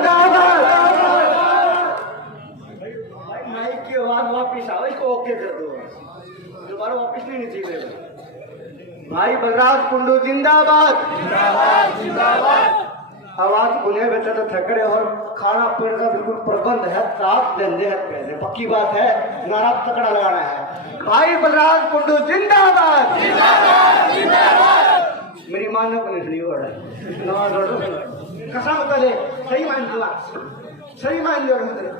जिंदाबाद। भाई माइक की आवाज वापिस आओ, इसको ओके कर दो, दोबारा वापिस नहीं निकलेगा। भाई बलराज कुंडू जिंदाबाद। जिंदाबाद जिंदाबाद। आवाज उन्हें बेटा तो थकड़े और खाना पीने का बिल्कुल प्रबंध है, साफ धंधे है, पैसे पक्की बात है, नारा तकड़ा लगाना है। भाई बलराज कुंडू जिंदाबाद। जिंदाबाद जिंदाबाद। मेरी मान को नहीं सुनी हो रहा है नवा जोड़ो कसम बता दे, सही मान दो, सही मान दो मतलब।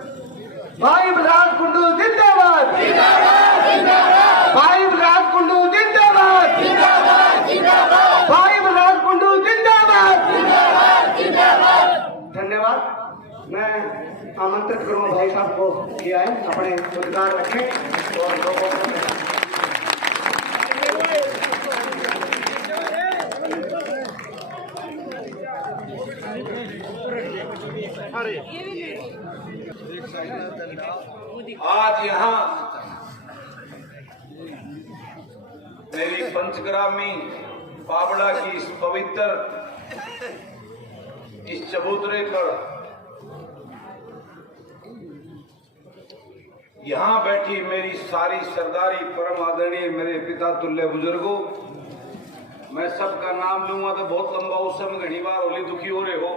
भाई बलराज कुंडू जिंदाबाद। जिंदाबाद जिंदाबाद। भाई बलराज कुंडू जिंदाबाद। जिंदाबाद जिंदाबाद। भाई बलराज कुंडू जिंदाबाद। जिंदाबाद जिंदाबाद। धन्यवाद। मैं आमंत्रित करूंगा भाई साहब को कि आए, अपने रोजगार रखें और लोगों को आज यहाँ मेरी पंचग्रामी पाबड़ा की इस पवित्र इस चबूतरे पर यहाँ बैठी मेरी सारी सरदारी परम आदरणीय मेरे पिता तुल्य बुजुर्गों, मैं सबका नाम लूंगा तो बहुत लंबा, उस समय घनी बार होली दुखी हो रहे हो।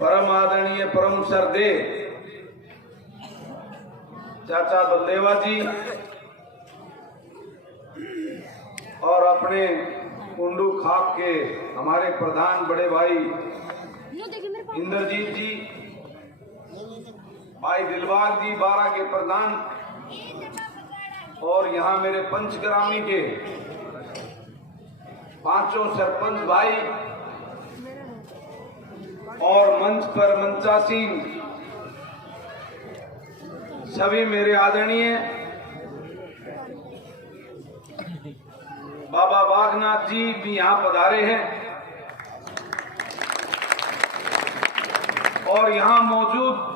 परम आदरणीय परम सरदे चाचा बलदेवा जी और अपने कुंडू खाप के हमारे प्रधान बड़े भाई इंद्रजीत जी, भाई दिलबाग जी 12 के प्रधान, और यहाँ मेरे पंचग्रामी के 5 सरपंच भाई और मंच पर मंचासीन सभी मेरे आदरणीय बाबा बागनाथ जी भी यहाँ पधारे हैं, और यहाँ मौजूद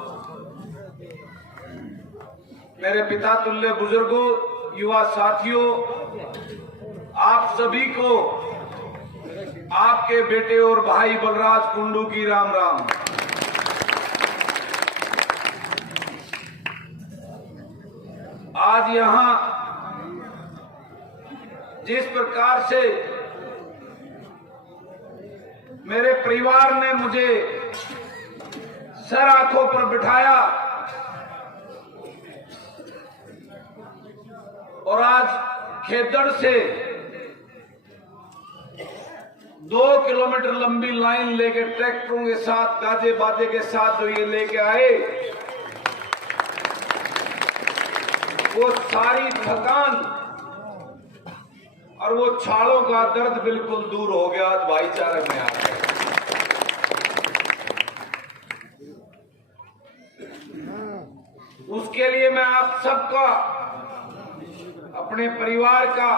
मेरे पिता तुल्य बुजुर्गों, युवा साथियों, आप सभी को आपके बेटे और भाई बलराज कुंडू की राम राम। आज यहाँ जिस प्रकार से मेरे परिवार ने मुझे सर आंखों पर बिठाया और आज खेदड़ से 2 किलोमीटर लंबी लाइन लेके ट्रैक्टरों के साथ, गाजे बाजे के साथ जो ये लेके आए, वो सारी थकान और वो छालों का दर्द बिल्कुल दूर हो गया, आज भाईचारे में आ गए। उसके लिए मैं आप सबका, अपने परिवार का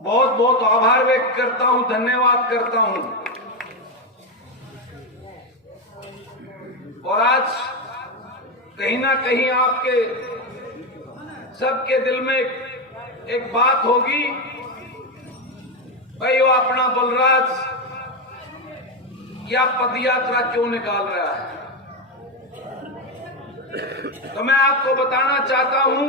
बहुत बहुत आभार व्यक्त करता हूं, धन्यवाद करता हूं। और आज कहीं ना कहीं आपके सबके दिल में एक बात होगी, भाई वो अपना बलराज क्या पदयात्रा क्यों निकाल रहा है। तो मैं आपको बताना चाहता हूं,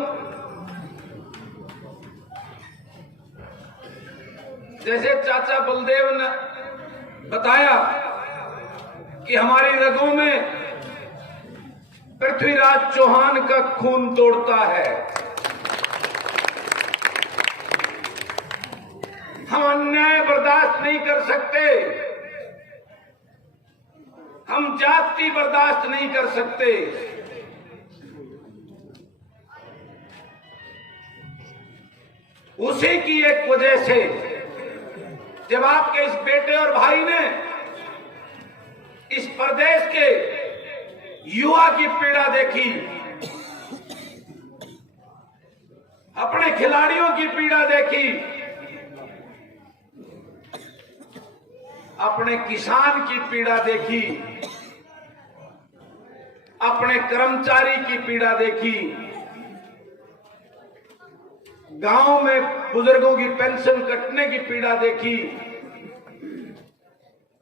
जैसे चाचा बलदेव ने बताया कि हमारी रगों में पृथ्वीराज चौहान का खून तोड़ता है। हम अन्याय बर्दाश्त नहीं कर सकते, हम जाति बर्दाश्त नहीं कर सकते। उसी की एक वजह से जब आपके इस बेटे और भाई ने इस प्रदेश के युवा की पीड़ा देखी, अपने खिलाड़ियों की पीड़ा देखी, अपने किसान की पीड़ा देखी, अपने कर्मचारी की पीड़ा देखी, गांव में बुजुर्गों की पेंशन कटने की पीड़ा देखी,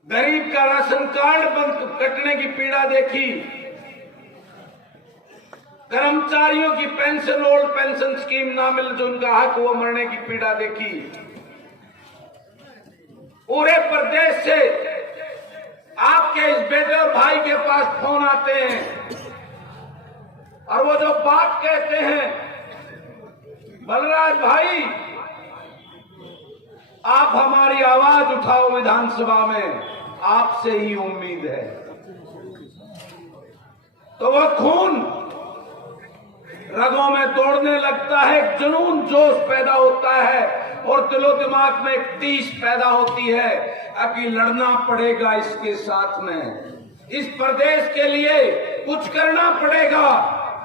गरीब का राशन कार्ड बंद कटने की पीड़ा देखी, कर्मचारियों की पेंशन ओल्ड पेंशन स्कीम ना मिल जो उनका हक वो मरने की पीड़ा देखी। पूरे प्रदेश से आपके इस बेटे और भाई के पास फोन आते हैं और वो जो बात कहते हैं, बलराज भाई आप हमारी आवाज उठाओ विधानसभा में, आपसे ही उम्मीद है। तो वह खून रगों में दौड़ने लगता है, जुनून जोश पैदा होता है और दिलो दिमाग में एक तीस पैदा होती है कि लड़ना पड़ेगा इसके साथ में, इस प्रदेश के लिए कुछ करना पड़ेगा।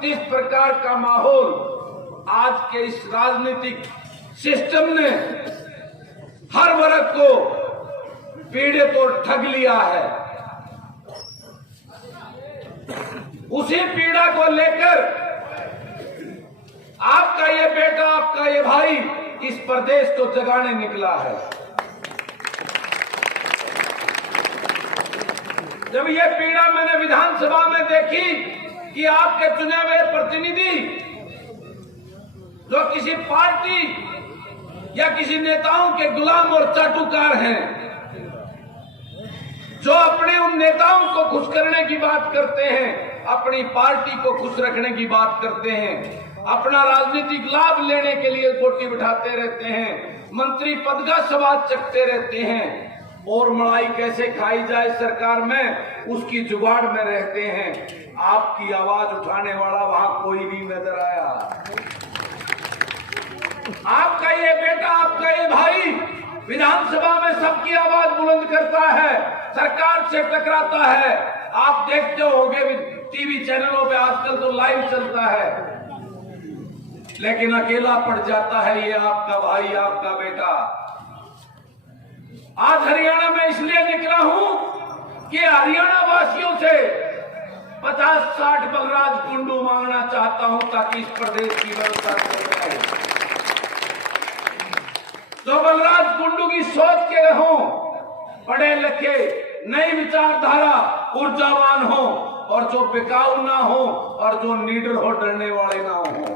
जिस प्रकार का माहौल आज के इस राजनीतिक सिस्टम ने हर वर्ग को पीड़ित और ठग लिया है, उसी पीड़ा को लेकर आपका ये बेटा, आपका ये भाई इस प्रदेश को जगाने निकला है। जब ये पीड़ा मैंने विधानसभा में देखी कि आपके चुने हुए प्रतिनिधि जो किसी पार्टी या किसी नेताओं के गुलाम और चाटुकार हैं, जो अपने उन नेताओं को खुश करने की बात करते हैं, अपनी पार्टी को खुश रखने की बात करते हैं, अपना राजनीतिक लाभ लेने के लिए गोटी बिठाते रहते हैं, मंत्री पद का स्वाद चखते रहते हैं और मलाई कैसे खाई जाए सरकार में उसकी जुगाड़ में रहते हैं। आपकी आवाज उठाने वाला वहां कोई नहीं नजर आया। आपका ये बेटा, आपका ये भाई विधानसभा में सबकी आवाज बुलंद करता है, सरकार से टकराता है। आप देखते होंगे टीवी चैनलों पे आजकल तो लाइव चलता है, लेकिन अकेला पड़ जाता है ये आपका भाई, आपका बेटा। आज हरियाणा में इसलिए निकला हूं कि हरियाणा वासियों से 50-60 बलराज कुंडू मांगना चाहता हूं ताकि इस प्रदेश की व्यवस्था हो जाए। जो बलराज कुंडू की सोच के हों, पढ़े लिखे, नई विचारधारा, ऊर्जावान हो और जो बिकाऊ ना हो और जो लीडर हो, डरने वाले ना हो।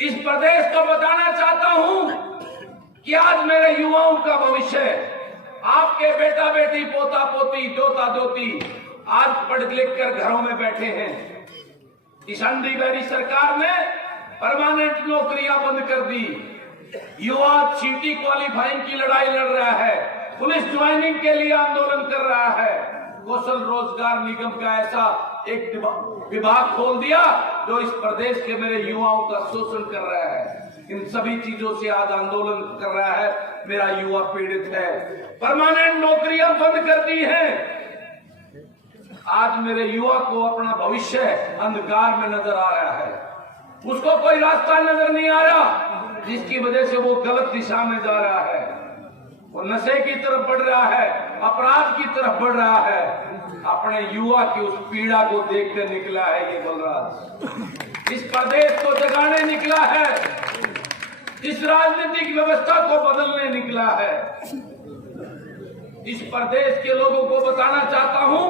इस प्रदेश को बताना चाहता हूं कि आज मेरे युवाओं का भविष्य, आपके बेटा बेटी, पोता पोती, दोता दोती आज पढ़ लिख कर घरों में बैठे हैं। इस अंधी बैरी सरकार ने परमानेंट नौकरियां बंद कर दी, युवा सीटी क्वालिफाइंग की लड़ाई लड़ रहा है, पुलिस ज्वाइनिंग के लिए आंदोलन कर रहा है, कौशल रोजगार निगम का ऐसा एक विभाग खोल दिया जो इस प्रदेश के मेरे युवाओं का शोषण कर रहा है। इन सभी चीजों से आज आंदोलन कर रहा है, मेरा युवा पीड़ित है। परमानेंट नौकरियां बंद कर दी हैं, आज मेरे युवा को अपना भविष्य अंधकार में नजर आ रहा है, उसको कोई रास्ता नजर नहीं आ रहा, जिसकी वजह से वो गलत दिशा में जा रहा है, वो नशे की तरफ बढ़ रहा है, अपराध की तरफ बढ़ रहा है। अपने युवा की उस पीड़ा को देखकर निकला है ये बलराज, इस प्रदेश को जगाने निकला है, इस राजनीतिक व्यवस्था को बदलने निकला है। इस प्रदेश के लोगों को बताना चाहता हूं,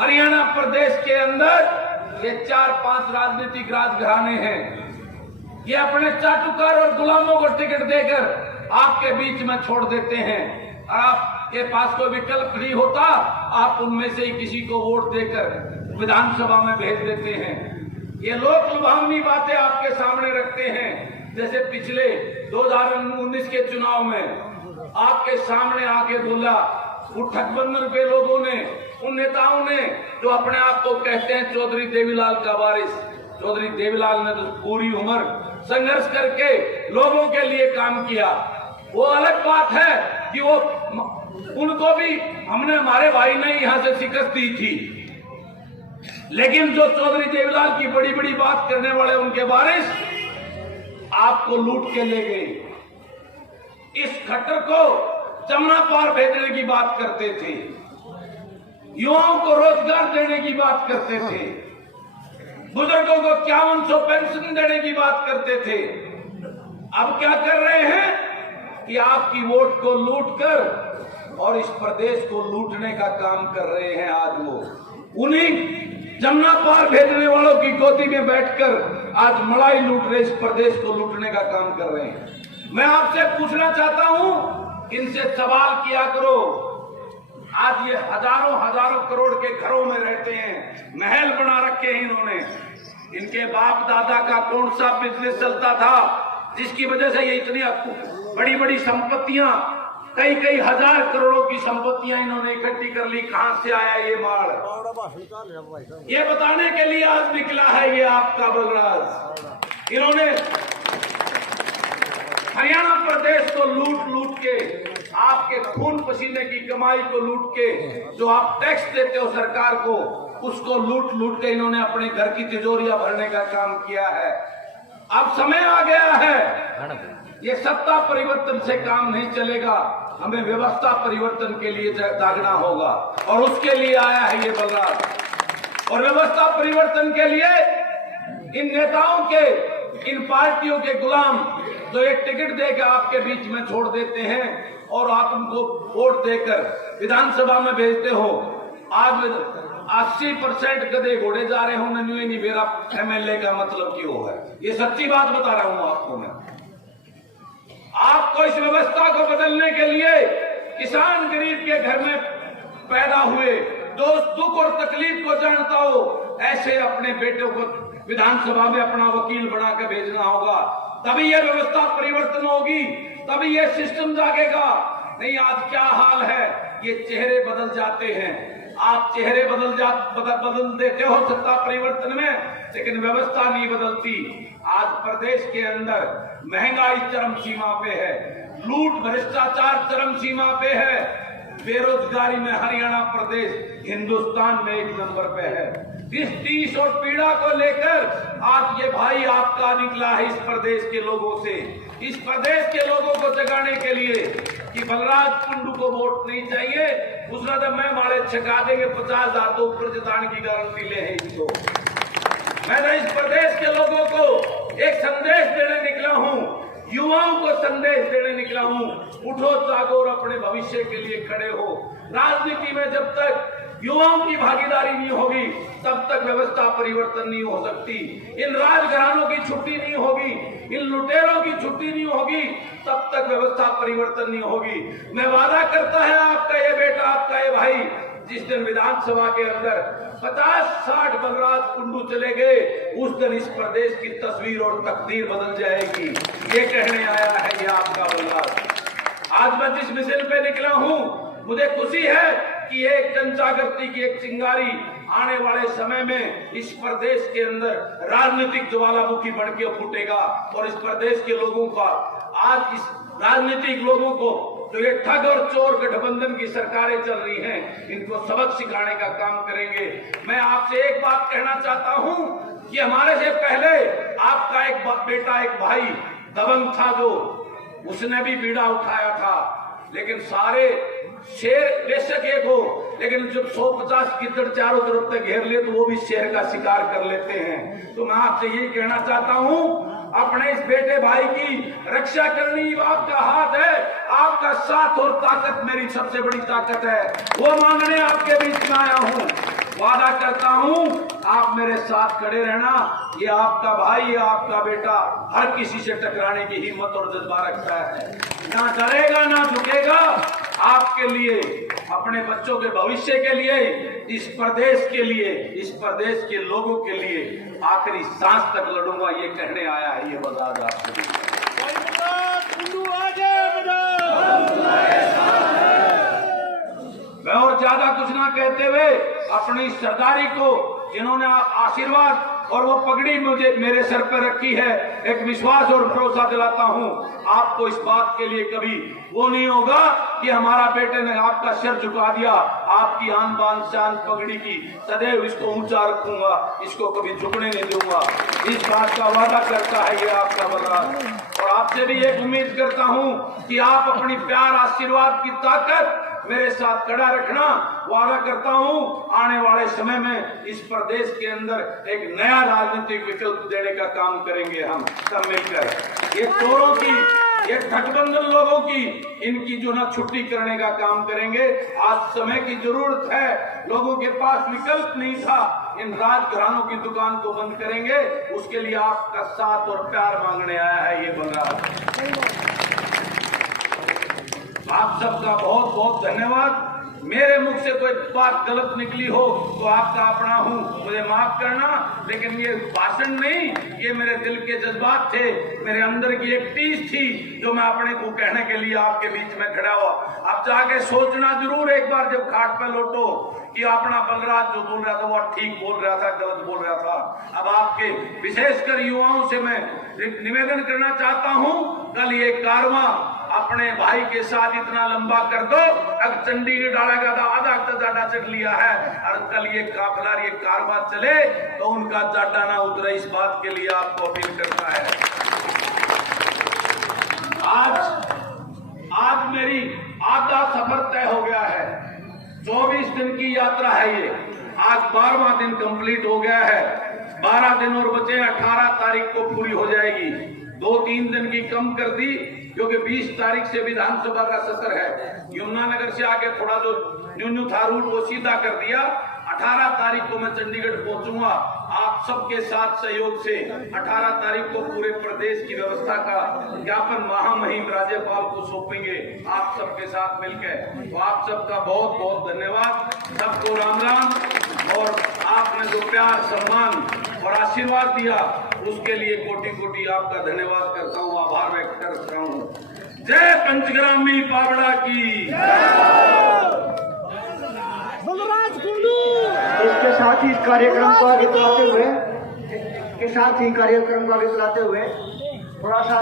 हरियाणा प्रदेश के अंदर ये 4-5 राजनीतिक राजघराने हैं, ये अपने चाटुकार और गुलामों को टिकट देकर आपके बीच में छोड़ देते हैं और आपके पास कोई विकल्प नहीं होता, आप उनमें से ही किसी को वोट देकर विधानसभा में भेज देते हैं। ये लोग लुभावनी बातें आपके सामने रखते हैं, जैसे पिछले 2019 के चुनाव में आपके सामने आके बोला, उन ठगबंधन पे लोगों ने, उन नेताओं ने जो अपने आप को कहते हैं चौधरी देवीलाल का वारिस, चौधरी देवीलाल ने तो पूरी उम्र संघर्ष करके लोगों के लिए काम किया। वो अलग बात है कि वो उनको भी हमने, हमारे भाई ने यहां से शिकस्त दी थी, लेकिन जो चौधरी देवीलाल की बड़ी बड़ी बात करने वाले उनके वारिस आपको लूट के ले गए। इस खट्टर को जमुना पार भेजने की बात करते थे, युवाओं को रोजगार देने की बात करते थे, बुजुर्गों को 5100 पेंशन देने की बात करते थे। अब क्या कर रहे हैं कि आपकी वोट को लूट कर और इस प्रदेश को लूटने का काम कर रहे हैं। आज वो उन्हीं जमुना पार भेजने वालों की गोदी में बैठकर आज मलाई लूट रहे, इस प्रदेश को लूटने का काम कर रहे हैं। मैं आपसे पूछना चाहता हूं, इनसे सवाल किया करो। आज ये हजारों करोड़ के घरों में रहते हैं, महल बना रखे हैं इन्होंने। इनके बाप दादा का कौन सा बिजनेस चलता था जिसकी वजह से ये इतनी बड़ी बड़ी संपत्तियां, कई हजार करोड़ों की संपत्तियां इन्होंने इकट्ठी कर ली। कहां से आया ये माल, ये बताने के लिए आज निकला है ये आपका बलराज। इन्होंने हरियाणा प्रदेश को लूट के, आपके खून पसीने की कमाई को लूट के, जो आप टैक्स देते हो सरकार को, उसको लूट के इन्होंने अपने घर की तिजोरियां भरने का काम किया है। अब समय आ गया है, ये सत्ता परिवर्तन से काम नहीं चलेगा, हमें व्यवस्था परिवर्तन के लिए जागना होगा और उसके लिए आया है ये बलराज। और व्यवस्था परिवर्तन के लिए इन नेताओं के, इन पार्टियों के गुलाम जो एक टिकट देकर आपके बीच में छोड़ देते हैं और आप उनको वोट देकर विधानसभा में भेजते हो। आज 80% गधे घोड़े जा रहे हो, नहीं मेरा एमएलए का मतलब क्यों है। ये सच्ची बात बता रहा हूं आपको मैं। आपको इस व्यवस्था को बदलने के लिए किसान गरीब के घर में पैदा हुए, जो दुख और तकलीफ को जानता हो, ऐसे अपने बेटों को विधानसभा में अपना वकील बनाकर भेजना होगा। तभी यह व्यवस्था परिवर्तन होगी, तभी यह सिस्टम जागेगा। नहीं आज क्या हाल है, ये चेहरे बदल जाते हैं। आप चेहरे बदल देते हो सत्ता परिवर्तन में, लेकिन व्यवस्था नहीं बदलती। आज प्रदेश के अंदर महंगाई चरम सीमा पे है, लूट भ्रष्टाचार चरम सीमा पे है, बेरोजगारी में हरियाणा प्रदेश हिंदुस्तान में 1 नंबर पे है। इस तीस और पीड़ा को लेकर आज ये भाई आपका निकला है इस प्रदेश के लोगों से, इस प्रदेश के लोगों को जगाने के लिए कि बलराज कुंडू को वोट नहीं चाहिए, उसने तो मैं मारे छका देंगे 50,000 तो ऊपर जिताने की गारंटी ले है इसको। मैं तो इस प्रदेश के लोगों को एक संदेश देने निकला हूं, युवाओं को संदेश देने निकला हूं। उठो जागो और अपने भविष्य के लिए खड़े हो। राजनीति में जब तक युवाओं की भागीदारी नहीं होगी तब तक व्यवस्था परिवर्तन नहीं हो सकती। इन राजघरानों की छुट्टी नहीं होगी, इन लुटेरों की छुट्टी नहीं होगी, तब तक व्यवस्था परिवर्तन नहीं होगी। मैं वादा करता है आपका ये बेटा, आपका ये भाई, जिस दिन विधानसभा के अंदर 50-60 बलराज कुंडू चले गए, उस दिन इस प्रदेश की तस्वीर और तकदीर बदल जाएगी। ये कहने आया है ये आपका बलराज। आज मैं जिस मिशन पे निकला हूं, मुझे खुशी है कि एक जन जागृति की एक चिंगारी आने वाले समय में इस प्रदेश के अंदर राजनीतिक ज्वालामुखी बन के फूटेगा और इस प्रदेश के लोगों का, आज इस राजनीतिक लोगों को जो ये ठग और चोर गठबंधन की सरकारें चल रही हैं, इनको सबक सिखाने का काम करेंगे। मैं आपसे एक बात कहना चाहता हूं कि हमारे से पहले आपका एक बेटा, एक भाई दबंग था, जो उसने भी बीड़ा उठाया था, लेकिन सारे शेर बेशक एक हो, लेकिन जब 150 गिद्दड़ चारों तरफ से घेर ले तो वो भी शेर का शिकार कर लेते हैं। तो मैं आपसे यही कहना चाहता हूं, अपने इस बेटे भाई की रक्षा करनी आपका हाथ है, आपका साथ और ताकत मेरी सबसे बड़ी ताकत है। वो मांगने आपके बीच में आया हूं। वादा करता हूं आप मेरे साथ खड़े रहना। ये आपका भाई, ये आपका बेटा हर किसी से टकराने की हिम्मत और जज्बा रखता है, ना डरेगा ना झुकेगा। आपके लिए, अपने बच्चों के भविष्य के लिए, इस प्रदेश के लिए, इस प्रदेश के लोगों के लिए आखिरी सांस तक लड़ूंगा। ये कहने आया है ये बलराज आपके लिए। मैं और ज्यादा कुछ ना कहते हुए अपनी सरदारी को, जिन्होंने आप आशीर्वाद और वो पगड़ी मुझे मेरे सर पर रखी है, एक विश्वास और भरोसा दिलाता हूं आपको इस बात के लिए कभी वो नहीं होगा कि हमारा बेटे ने आपका सिर झुका दिया। आपकी आन बान शान पगड़ी की सदैव इसको ऊंचा रखूंगा, इसको कभी झुकने नहीं दूंगा। इस बात का वादा करता है ये आपका बलराज। और आपसे भी एक उम्मीद करता हूं कि आप अपनी प्यार, आशीर्वाद की ताकत मेरे साथ खड़ा रखना। वादा करता हूं आने वाले समय में इस प्रदेश के अंदर एक नया राजनीतिक विकल्प देने का काम करेंगे हम सब मिलकर। ये चोरों की, ये गठबंधन लोगों की, इनकी जो ना छुट्टी करने का काम करेंगे। आज समय की जरूरत है, लोगों के पास विकल्प नहीं था, इन राजघरानों की दुकान को बंद करेंगे। उसके लिए आपका साथ और प्यार मांगने आया है ये बलराज। आप सबका बहुत बहुत धन्यवाद। मेरे मुख से कोई बात गलत निकली हो तो आपका अपना हूं, मुझे माफ करना। लेकिन ये भाषण नहीं, ये मेरे दिल के जज्बात थे, मेरे अंदर की एक टीस थी जो मैं अपने को कहने के लिए आपके बीच में खड़ा हुआ। अब जाके सोचना जरूर एक बार जब घाट पे लौटो कि अपना बलराज जो बोल रहा था वो ठीक बोल रहा था, गलत बोल रहा था। अब आपके विशेषकर युवाओं से मैं निवेदन करना चाहता हूं, कल ये कारवां अपने भाई के साथ इतना लंबा कर दो। अब चंडीगढ़ डालेगा था, आधा जाडा चढ़ लिया है, और कल ये काफिला, ये कारवां चले तो उनका जाडा ना उतरे, इस बात के लिए आपको अपील करता है। आज मेरी आधा सफर तय हो गया है। 24 दिन की यात्रा है ये, आज 12वां दिन कंप्लीट हो गया है। 12 दिन और बचे, 18 तारीख को पूरी हो जाएगी। 2-3 दिन की कम कर दी क्योंकि 20 तारीख से विधानसभा का सत्र है। यमुनानगर से आके थोड़ा जो न्यूनू था रूट वो सीधा कर दिया। 18 तारीख को मैं चंडीगढ़ पहुंचूंगा। आप सबके साथ सहयोग से 18 तारीख को पूरे प्रदेश की व्यवस्था का ज्ञापन महामहिम राज्यपाल को सौंपेंगे आप सबके साथ मिलकर। तो आप सबका बहुत बहुत धन्यवाद, सबको राम राम। और आपने जो प्यार, सम्मान और आशीर्वाद दिया उसके लिए कोटि कोटि आपका धन्यवाद करता हूँ, आभार व्यक्त करता हूँ। जय पंचग्रामी पावड़ा की। इसके साथ ही कार्यक्रम को आगे चलाते हुए थोड़ा सा